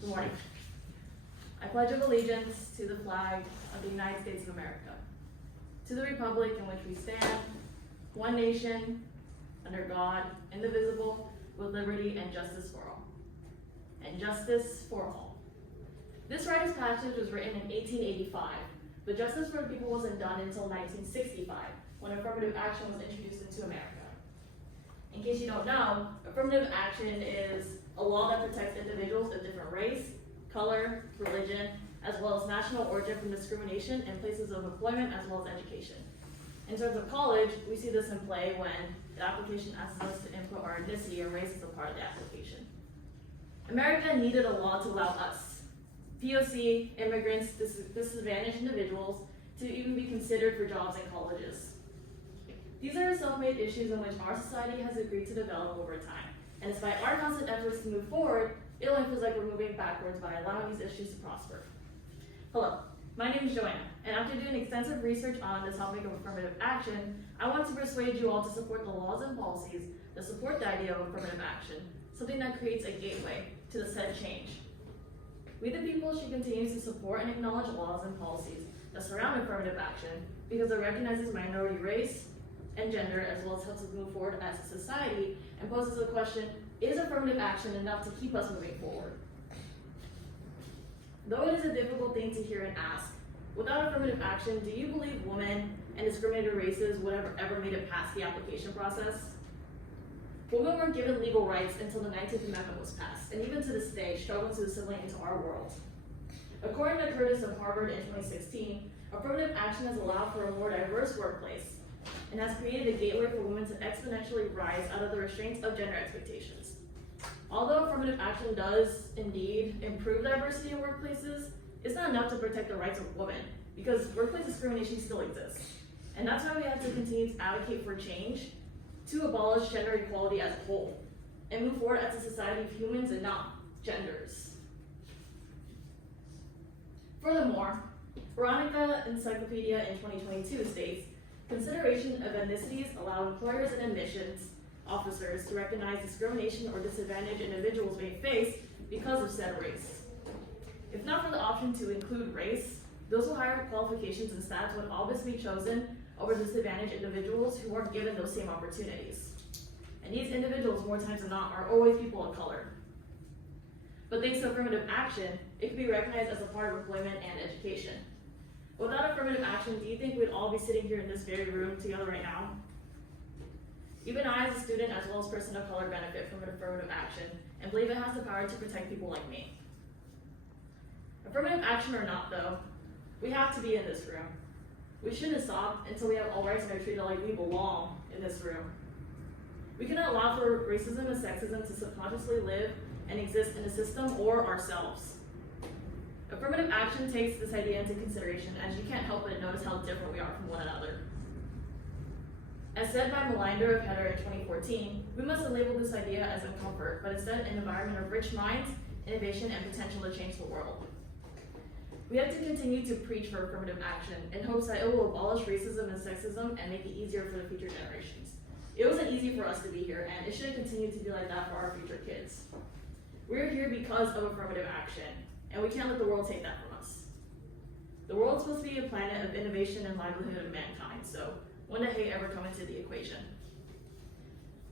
Good morning. I pledge allegiance to the flag of the United States of America, to the republic in which we stand, one nation, under God, indivisible, with liberty and justice for all. And justice for all. This writer's passage was written in 1885, but justice for the people wasn't done until 1965, when affirmative action was introduced into America. In case you don't know, affirmative action is a law that protects individuals of different race, color, religion, as well as national origin from discrimination in places of employment as well as education. In terms of college, we see this in play when the application asks us to input our ethnicity or race as a part of the application. America needed a law to allow us, POC, immigrants, disadvantaged individuals, to even be considered for jobs in colleges. These are self-made issues in which our society has agreed to develop over time. And despite our constant efforts to move forward, it only feels like we're moving backwards by allowing these issues to prosper. Hello, my name is Joanna, and after doing extensive research on the topic of affirmative action, I want to persuade you all to support the laws and policies that support the idea of affirmative action, something that creates a gateway to the said change. We the people should continue to support and acknowledge laws and policies that surround affirmative action because it recognizes minority race and gender, as well as helps us move forward as a society, and poses the question, is affirmative action enough to keep us moving forward? Though it is a difficult thing to hear and ask, without affirmative action, do you believe women and discriminated races would have ever made it past the application process? Women weren't given legal rights until the 19th Amendment was passed, and even to this day, struggle to assimilate into our world. According to Curtis of Harvard in 2016, affirmative action has allowed for a more diverse workplace, and has created a gateway for women to exponentially rise out of the restraints of gender expectations. Although affirmative action does indeed improve diversity in workplaces, it's not enough to protect the rights of women, because workplace discrimination still exists. And that's why we have to continue to advocate for change to abolish gender equality as a whole, and move forward as a society of humans and not genders. Furthermore, Veronica Encyclopedia in 2022 states, consideration of ethnicities allow employers and admissions officers to recognize discrimination or disadvantage individuals may face because of said race. If not for the option to include race, those with higher qualifications and stats would obviously be chosen over disadvantaged individuals who aren't given those same opportunities. And these individuals, more times than not, are always people of color. But thanks to affirmative action, it can be recognized as a part of employment and education. Without affirmative action, do you think we'd all be sitting here in this very room together right now? Even I, as a student, as well as person of color, benefit from affirmative action and believe it has the power to protect people like me. Affirmative action or not, though, we have to be in this room. We shouldn't stop until we have all rights and are treated like we belong in this room. We cannot allow for racism and sexism to subconsciously live and exist in the system or ourselves. Affirmative action takes this idea into consideration, as you can't help but notice how different we are from one another. As said by Melinder of Header in 2014, we must label this idea as a comfort, but instead an environment of rich minds, innovation, and potential to change the world. We have to continue to preach for affirmative action in hopes that it will abolish racism and sexism and make it easier for the future generations. It wasn't easy for us to be here, and it should continue to be like that for our future kids. We're here because of affirmative action, and we can't let the world take that from us. The world's supposed to be a planet of innovation and livelihood of mankind, so when did hate ever come into the equation?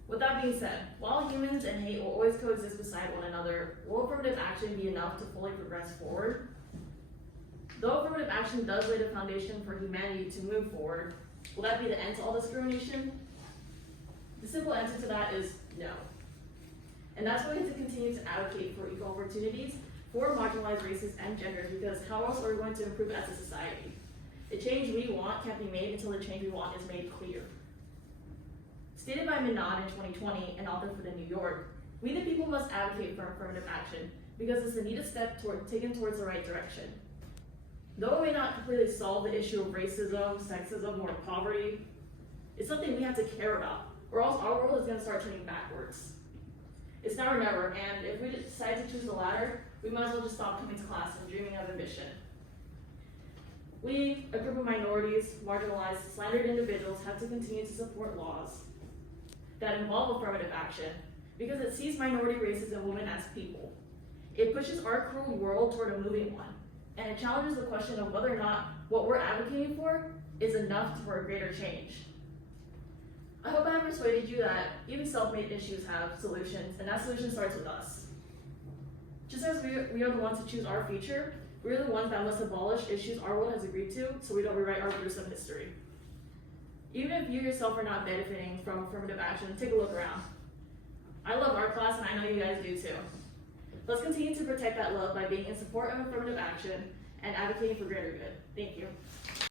With that being said, while humans and hate will always coexist beside one another, will affirmative action be enough to fully progress forward? Though affirmative action does lay the foundation for humanity to move forward, will that be the end to all discrimination? The simple answer to that is no. And that's why we have to continue to advocate for equal opportunities for marginalized races and genders, because how else are we going to improve as a society? The change we want can't be made until the change we want is made clear. Stated by Minot in 2020, an author for The New York, we the people must advocate for affirmative action because it's the needed step taken towards the right direction. Though it may not completely solve the issue of racism, sexism, or poverty, it's something we have to care about, or else our world is going to start turning backwards. It's now or never, and if we decide to choose the latter, we might as well just stop coming to class and dreaming of ambition. We, a group of minorities, marginalized, slandered individuals, have to continue to support laws that involve affirmative action because it sees minority races and women as people. It pushes our cruel world toward a moving one, and it challenges the question of whether or not what we're advocating for is enough for a greater change. I hope I have persuaded you that even self-made issues have solutions, and that solution starts with us. Just as we are the ones who choose our future, we are the ones that must abolish issues our world has agreed to so we don't rewrite our gruesome history. Even if you yourself are not benefiting from affirmative action, take a look around. I love art class, and I know you guys do too. Let's continue to protect that love by being in support of affirmative action and advocating for greater good. Thank you.